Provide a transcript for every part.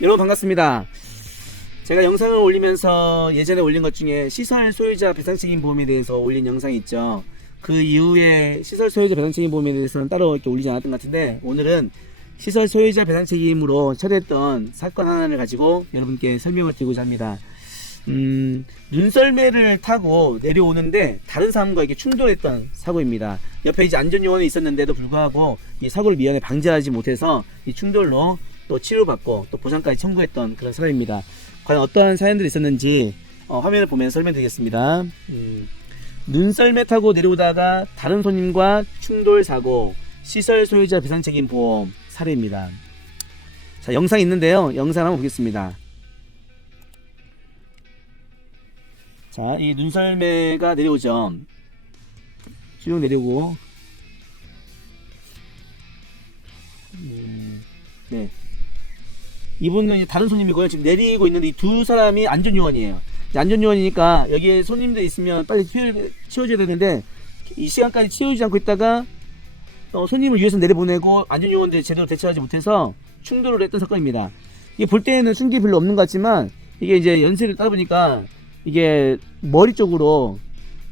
여러분 반갑습니다. 제가 영상을 올리면서 예전에 올린 것 중에 시설 소유자 배상책임 보험에 대해서 올린 영상이 있죠. 그 이후에 시설 소유자 배상책임 보험에 대해서는 따로 이렇게 올리지 않았던 것 같은데, 오늘은 시설 소유자 배상책임으로 처리했던 사건 하나를 가지고 여러분께 설명을 드리고자 합니다. 눈썰매를 타고 내려오는데 다른 사람과 이게 충돌했던 사고입니다. 옆에 이제 안전요원이 있었는데도 불구하고 이 사고를 미연에 방지하지 못해서 이 충돌로 또 치료받고 또 보상까지 청구했던 그런 사례입니다. 과연 어떠한 사연들이 있었는지 화면을 보면 설명드리겠습니다. 눈썰매 타고 내려오다가 다른 손님과 충돌 사고, 시설 소유자 배상책임 보험 사례입니다. 자, 영상이 있는데요. 영상 한번 보겠습니다. 자, 이 눈썰매가 내려오죠. 쭉 내려오고, 네. 이분은 다른 손님이고요. 지금 내리고 있는데 이 두 사람이 안전요원이에요. 안전요원이니까 여기에 손님들 있으면 빨리 치워줘야 되는데, 이 시간까지 치워주지 않고 있다가 손님을 위해서 내려보내고 안전요원들이 제대로 대처하지 못해서 충돌을 했던 사건입니다. 이게 볼 때는 충격이 별로 없는 것 같지만, 이게 이제 연세를 따다 보니까 이게 머리 쪽으로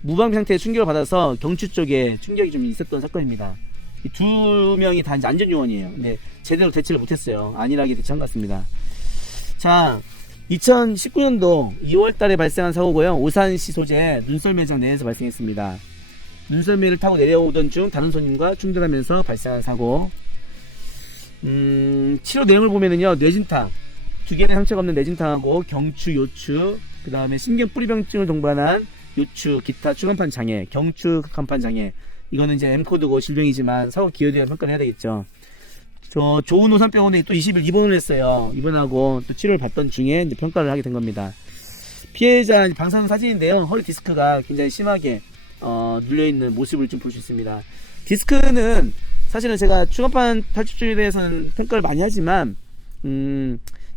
무방비 상태의 충격을 받아서 경추 쪽에 충격이 좀 있었던 사건입니다. 이 두 명이 다 이제 안전요원이에요. 근데 제대로 대처를 못했어요. 안일하게 대처한 것 같습니다. 자, 2019년도 2월 달에 발생한 사고고요. 오산시 소재 눈썰매장 내에서 발생했습니다. 눈썰매를 타고 내려오던 중 다른 손님과 충돌하면서 발생한 사고. 치료 내용을 보면은요, 뇌진탕, 두 개의 상처가 없는 뇌진탕하고 경추, 요추, 그 다음에 신경 뿌리병증을 동반한 요추, 기타 추간판 장애, 경추 간판 장애. 이거는 이제 M코드고 질병이지만 사고 기여도에 평가를 해야 되겠죠. 저 좋은 오산병원에 또 20일 입원을 했어요. 입원하고 또 치료를 받던 중에 이제 평가를 하게 된 겁니다. 피해자 방사선 사진인데요. 허리 디스크가 굉장히 심하게 눌려있는 모습을 좀 볼 수 있습니다. 디스크는 사실은 제가 추간판 탈출증에 대해서는 평가를 많이 하지만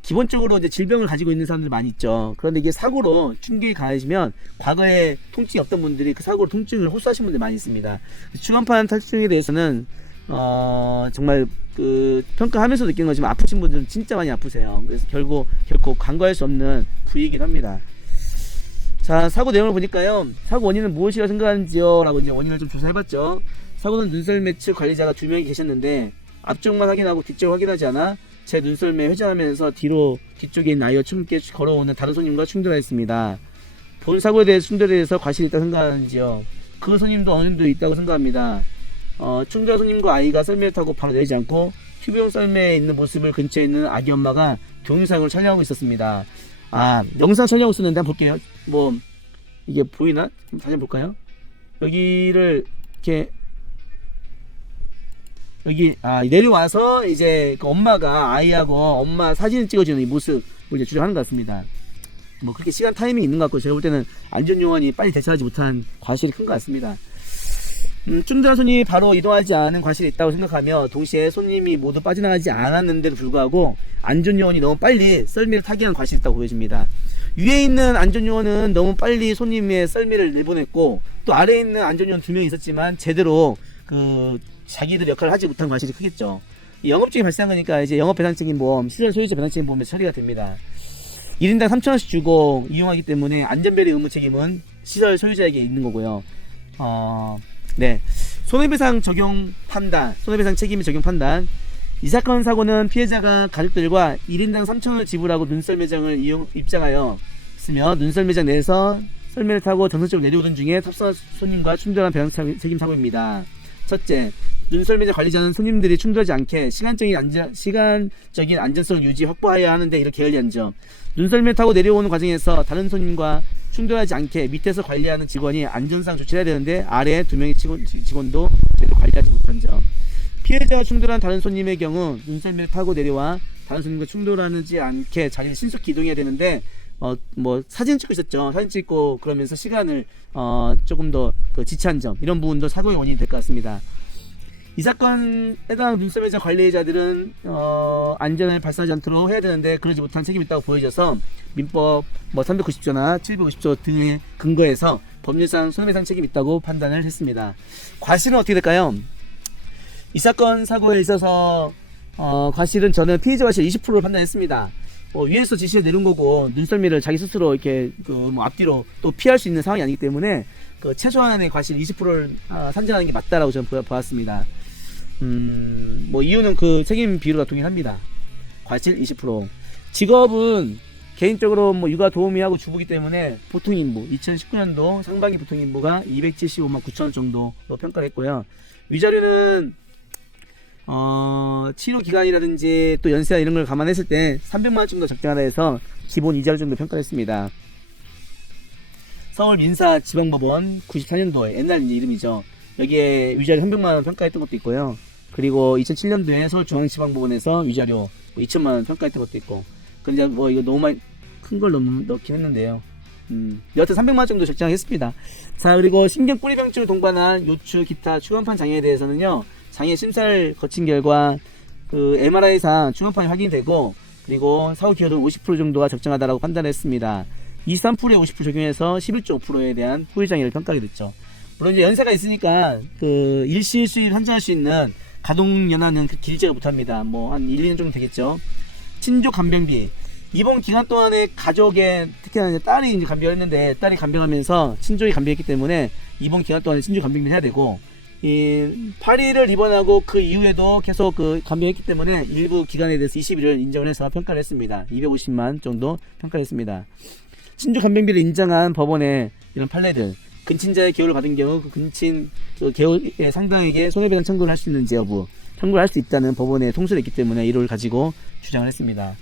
기본적으로 이제 질병을 가지고 있는 사람들이 많이 있죠. 그런데 이게 사고로 충격이 가해지면 과거에 통증이 없던 분들이 그 사고로 통증을 호소하시는 분들이 많이 있습니다. 추간판 탈출증에 대해서는 정말 그 평가하면서 느끼는 거지만 아프신 분들은 진짜 많이 아프세요. 그래서 결코 간과할 수 없는 부위이긴 합니다. 자, 사고 내용을 보니까요, 사고 원인은 무엇이라 생각하는지요? 라고 이제 원인을 좀 조사해봤죠. 사고는 눈썰매 측 관리자가 2명이 계셨는데 앞쪽만 확인하고 뒤쪽 확인하지 않아 제 눈썰매 회전하면서 뒤쪽에 있는 아이와 함께 걸어오는 다른 손님과 충돌하였습니다. 본 사고에 대해 충돌에 대해서 과실이 있다고 생각하는지요? 그 손님도 어느 정도 있다고 생각합니다. 충돌 손님과 아이가 썰매를 타고 바로 내리지 않고 튜브용 썰매에 있는 모습을 근처에 있는 아기 엄마가 동영상을 촬영하고 있었습니다. 영상 촬영하고 있었는데 한번 볼게요. 뭐 이게 보이나? 다시 한번 볼까요? 여기를 이렇게 여기 내려와서 이제 그 엄마가 아이하고 엄마 사진을 찍어주는 이 모습을 이제 주장하는 것 같습니다. 뭐 그렇게 시간 타이밍이 있는 것 같고, 제가 볼 때는 안전요원이 빨리 대처하지 못한 과실이 큰 것 같습니다. 충돌한 손님이 바로 이동하지 않은 과실이 있다고 생각하며, 동시에 손님이 모두 빠져나가지 않았는데도 불구하고 안전요원이 너무 빨리 썰매를 타게 한 과실이 있다고 보여집니다. 위에 있는 안전요원은 너무 빨리 손님의 썰매를 내보냈고, 또 아래에 있는 안전요원 2명이 있었지만 제대로 자기들 역할을 하지 못한 과실이 크겠죠. 영업중에 발생한 거니까 이제 영업배상책임 보험, 시설 소유자 배상책임 보험에서 처리가 됩니다. 1인당 3,000원씩 주고 이용하기 때문에 안전벨리 의무 책임은 시설 소유자에게 있는 거고요. 네. 손해배상 적용 판단, 손해배상 책임의 적용 판단. 이 사건 사고는 피해자가 가족들과 1인당 3,000원을 지불하고 눈썰매장을 입장하여 쓰며 눈썰매장 내에서 썰매를 타고 정상적으로 내려오던 중에 탑승한 손님과 충돌한 배상책임 사고입니다. 첫째, 눈썰매장 관리자는 손님들이 충돌하지 않게 시간적인 안전성을 확보해야 하는데 이를 게을리한 점. 눈썰매 타고 내려오는 과정에서 다른 손님과 충돌하지 않게 밑에서 관리하는 직원이 안전상 조치를 해야 되는데 아래 2명의 직원도 제대로 관리하지 못한 점. 피해자와 충돌한 다른 손님의 경우 눈썰매를 타고 내려와 다른 손님과 충돌하지 않게 자리를 신속히 이동해야 되는데 뭐 사진 찍고 있었죠. 사진 찍고 그러면서 시간을 조금 더 지체한 점, 이런 부분도 사고의 원인이 될 것 같습니다. 이 사건에 해당 눈썰매장 관리자들은 안전을 발생하지 않도록 해야 되는데 그러지 못한 책임이 있다고 보여져서 민법 390조나 750조 등에 근거해서 법률상 손해배상 책임이 있다고 판단을 했습니다. 과실은 어떻게 될까요? 이 사건 사고에 있어서 과실은 저는 피해자 과실 20%를 판단했습니다. 위에서 지시를 내린 거고 눈썰미를 자기 스스로 이렇게 뭐 앞뒤로 또 피할 수 있는 상황이 아니기 때문에 그 최소한의 과실 20%를 산정하는 게 맞다라고 저는 보았습니다. 뭐 이유는 그 책임 비율과 동일합니다. 과실 20%. 직업은 개인적으로 뭐 육아 도우미하고 주부기 때문에 보통 인부 2019년도 상반기 보통 인부가 275만 9천 정도로 평가를 했고요. 위자료는 치료 기간이라든지 또 연세나 이런 걸 감안했을 때 300만 원 정도 적정하다 해서 기본 이자료 정도 평가를 했습니다. 서울 민사지방법원 94년도에 옛날 이름이죠. 여기에 위자료 300만 원 평가했던 것도 있고요. 그리고 2007년도에 서울중앙지방법원에서 위자료 2천만 원 평가했던 것도 있고. 근데 뭐 이거 너무 많이 큰 걸 넣긴 했는데요. 여하튼 300만 원 정도 적정했습니다. 자, 그리고 신경뿌리병증을 동반한 요추 기타 추간판 장애에 대해서는요. 장애 심사를 거친 결과 그 MRI상 추간판이 확인되고 그리고 사후 기여도 50% 정도가 적정하다라고 판단했습니다. 23%에 50% 적용해서 11.5%에 대한 후유 장애를 평가하게 됐죠. 물론 이제 연세가 있으니까 그 일시 수입 산정할 수 있는 가동 연한은 길지가 못합니다. 뭐 한 1, 2년 정도 되겠죠. 친족 간병비 이번 기간 동안에 가족의 특히나 이제 딸이 이제 간병을 했는데 딸이 간병하면서 친족이 간병했기 때문에 이번 기간 동안에 친족 간병비를 해야 되고 이 8일을 입원하고 그 이후에도 계속 그 간병했기 때문에 일부 기간에 대해서 20일을 인정을 해서 평가를 했습니다. 250만 정도 평가를 했습니다. 친족 간병비를 인정한 법원의 이런 판례들 근친자의 개요를 받은 경우 그 근친 그 개요의 상당에게 손해배상 청구를 할 수 있는지 여부 청구를 할 수 있다는 법원의 통설이 있기 때문에 이를 가지고 주장을 했습니다.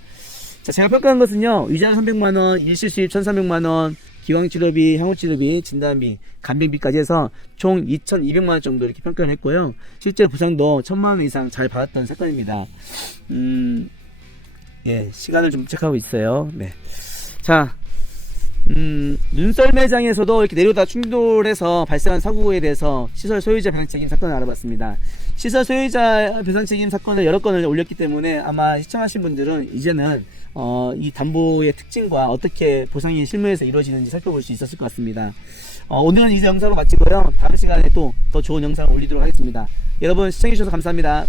자, 제가 평가한 것은요. 위자료 300만원, 일시수입 1,300만원, 기왕치료비, 향후치료비, 진단비, 간병비까지 해서 총 2,200만원 정도 이렇게 평가를 했고요. 실제 보상도 1,000만원 이상 잘 받았던 사건입니다. 예, 시간을 좀 체크하고 있어요. 네. 자, 눈썰매장에서도 이렇게 내려다 충돌해서 발생한 사고에 대해서 시설 소유자 배상 책임 사건을 알아봤습니다. 시설 소유자 배상 책임 사건을 여러 건을 올렸기 때문에 아마 시청하신 분들은 이제는 이 담보의 특징과 어떻게 보상이 실무에서 이루어지는지 살펴볼 수 있었을 것 같습니다. 오늘은 이 영상으로 마치고요. 다음 시간에 또 더 좋은 영상을 올리도록 하겠습니다. 여러분 시청해주셔서 감사합니다.